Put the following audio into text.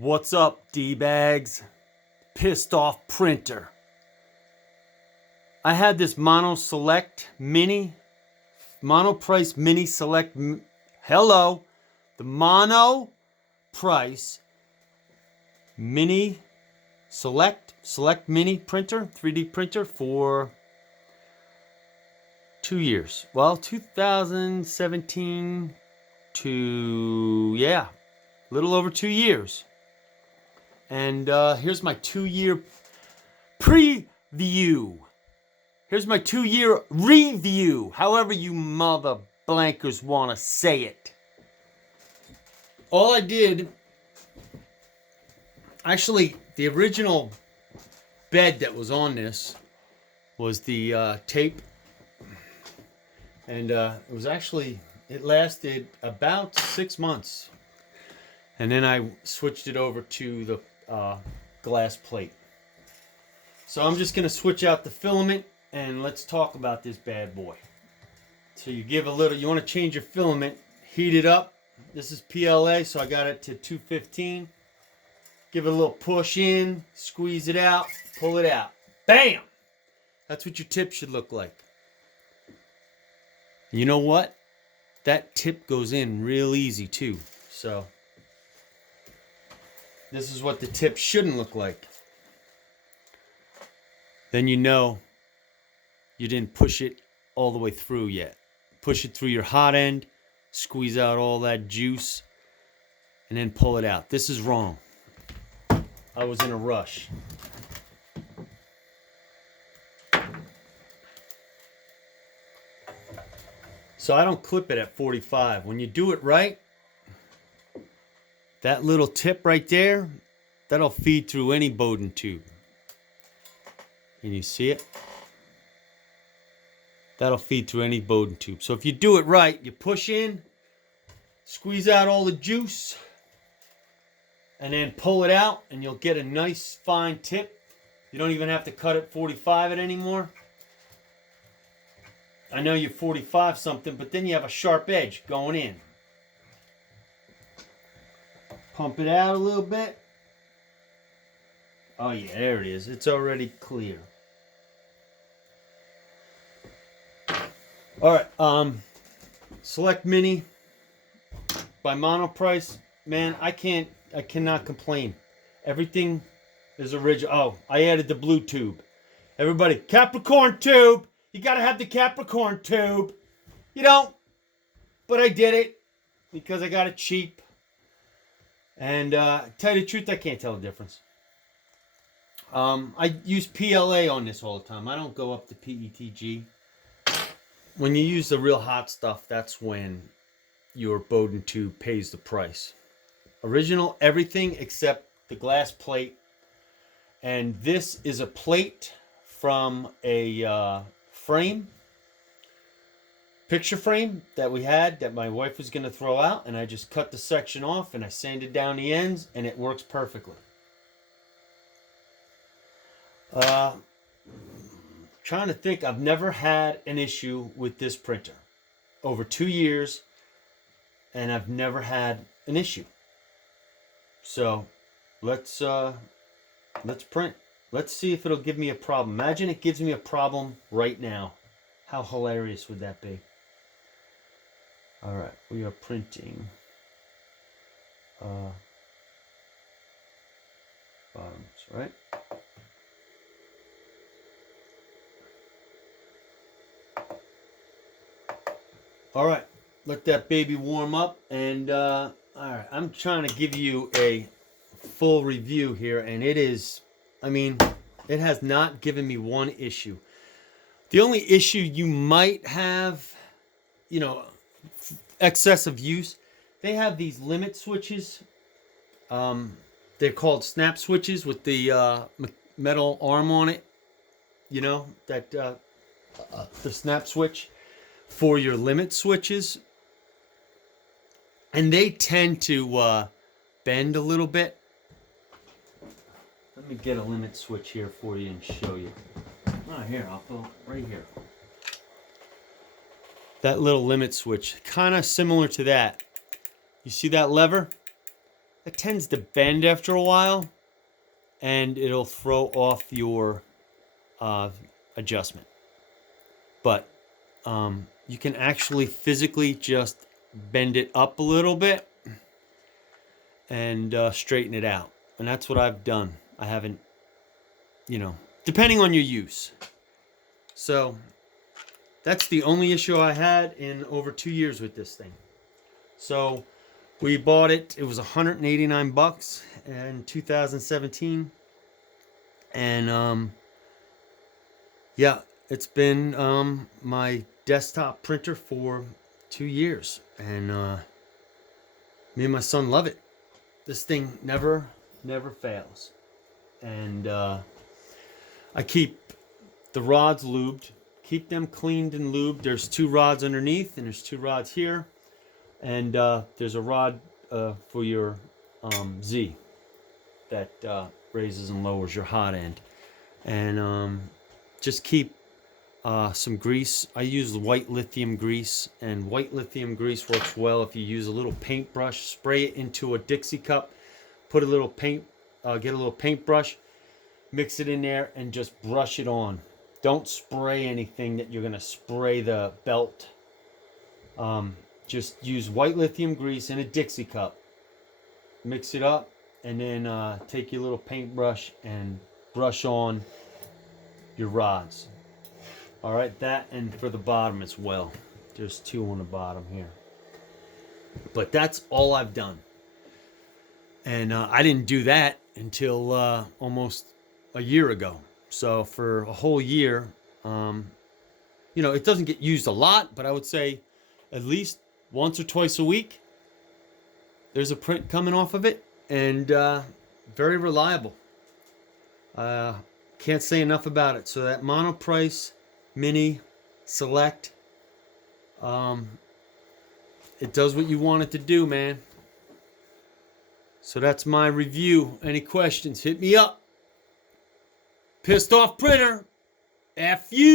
What's up, D-bags? Pissed off printer. I had this Monoprice Mini Select. Hello, the Monoprice Mini Select Mini printer, 3D printer for 2 years. Well, 2017 to a little over 2 years. And here's my 2-year preview. Here's my 2-year review. However you mother blankers want to say it. All I did, actually, the original bed that was on this was the tape. And it lasted about 6 months. And then I switched it over to the glass plate. So I'm just going to switch out the filament and let's talk about this bad boy. So you want to change your filament, heat it up. This is PLA, so I got it to 215. Give it a little push in, squeeze it out, pull it out. Bam! That's what your tip should look like. You know what? That tip goes in real easy too. So this is what the tip shouldn't look like. Then you know you didn't push it all the way through yet. Push it through your hot end, squeeze out all that juice, and then pull it out. This is wrong. I was in a rush. So I don't clip it at 45. When you do it right, that little tip right there, that'll feed through any Bowden tube. Can you see it? That'll feed through any Bowden tube. So if you do it right, you push in, squeeze out all the juice, and then pull it out, and you'll get a nice fine tip. You don't even have to cut it 45 it anymore. I know you're 45 something, but then you have a sharp edge going in. Pump it out a little bit. Oh yeah, there it is. It's already clear. All right, Select Mini by Monoprice. Man, I cannot complain. Everything is original. Oh, I added the blue tube. Everybody, Capricorn tube. You gotta have the Capricorn tube. You don't, but I did it because I got it cheap. And tell you the truth, I can't tell the difference. I use PLA on this all the time. I don't go up to PETG. When you use the real hot stuff, that's when your Bowden tube pays the price. Original, everything except the glass plate. And this is a plate from a frame, picture frame that we had that my wife was going to throw out. And I just cut the section off and I sanded down the ends and it works perfectly. Trying to think, I've never had an issue with this printer over 2 years, and I've never had an issue. So let's print. Let's see if it'll give me a problem. Imagine it gives me a problem right now. How hilarious would that be? All right, we are printing bottoms, right? All right, let that baby warm up, and all right, I'm trying to give you a full review here, and it is, it has not given me one issue. The only issue you might have, excessive use, they have these limit switches. They're called snap switches with the metal arm on it, the snap switch for your limit switches, and they tend to bend a little bit. Let me get a limit switch here for you and show you. Oh, here, I'll put right here. That little limit switch, kind of similar to that. You see that lever? it tends to bend after a while, and it'll throw off your adjustment. But you can actually physically just bend it up a little bit and straighten it out. And that's what I've done. I haven't, depending on your use. So that's the only issue I had in over 2 years with this thing. So we bought it. It was $189 in 2017. And yeah, it's been my desktop printer for 2 years. And me and my son love it. This thing never fails. And I keep the rods lubed. Keep them cleaned and lubed. There's 2 rods underneath, and there's 2 rods here. And there's a rod for your Z that raises and lowers your hot end. And just keep some grease. I use white lithium grease, and white lithium grease works well if you use a little paintbrush. Spray it into a Dixie cup. Put a little paint, get a little paintbrush, mix it in there, and just brush it on. Don't spray anything that you're going to spray the belt. Just use white lithium grease in a Dixie cup. Mix it up, and then take your little paintbrush and brush on your rods. All right, that, and for the bottom as well. There's 2 on the bottom here. But that's all I've done. And I didn't do that until almost a year ago. So for a whole year, it doesn't get used a lot, but I would say at least once or twice a week, there's a print coming off of it, and very reliable. Can't say enough about it. So that Monoprice Mini Select, it does what you want it to do, man. So that's my review. Any questions, hit me up. Pissed Off Printer, F you.